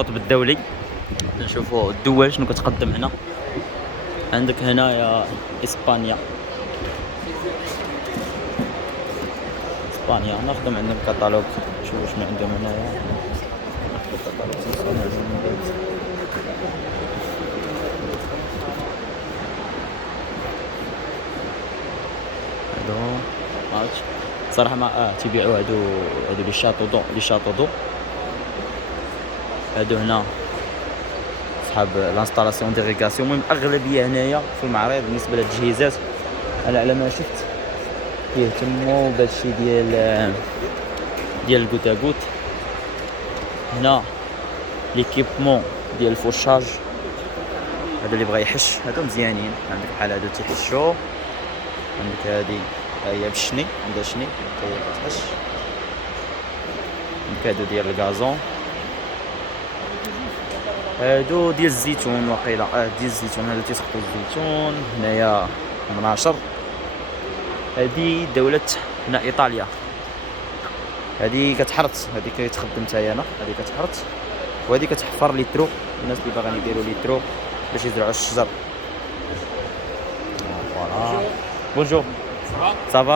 القطب الدولي. نشوفوا الدول شنو كتقدم هنا. عندك هنايا اسبانيا ناخذ من عندهم كتالوج، نشوفوا شنو عندهم هنايا. هادو ماعرفتش صراحه ما تيبيعوا هادو لي شاتو دو. هادو هنا صحاب لانستالاسيون ديريغاسيون. المهم اغلبيه هنايا في المعرض بالنسبه للتجهيزات انا على ما شفت كيهتموا بهادشي ديال الكوتاكوت. هنا ليكيبمون ديال الفوشاج، هذا اللي بغى يحش هادو مزيانين. عندك بحال هادو تيحشوا، عندك هادي هي بالشني، عندها شني حتى هي كتحش. عندك هادو ديال الغازون، هادو ديال الزيتون واقيلا ديال الزيتون. هادو تيسقطوا الزيتون. هنايا مناشر. هادي دولة هنا ايطاليا، هادي كتحرط، هادي كيتخدم حتى انا، هادي كتحرط وهادي كتحفر ليترو. الناس اللي باغيين يديروا ليترو باش يزرعوا الشجر. فوالا بونجور صافا.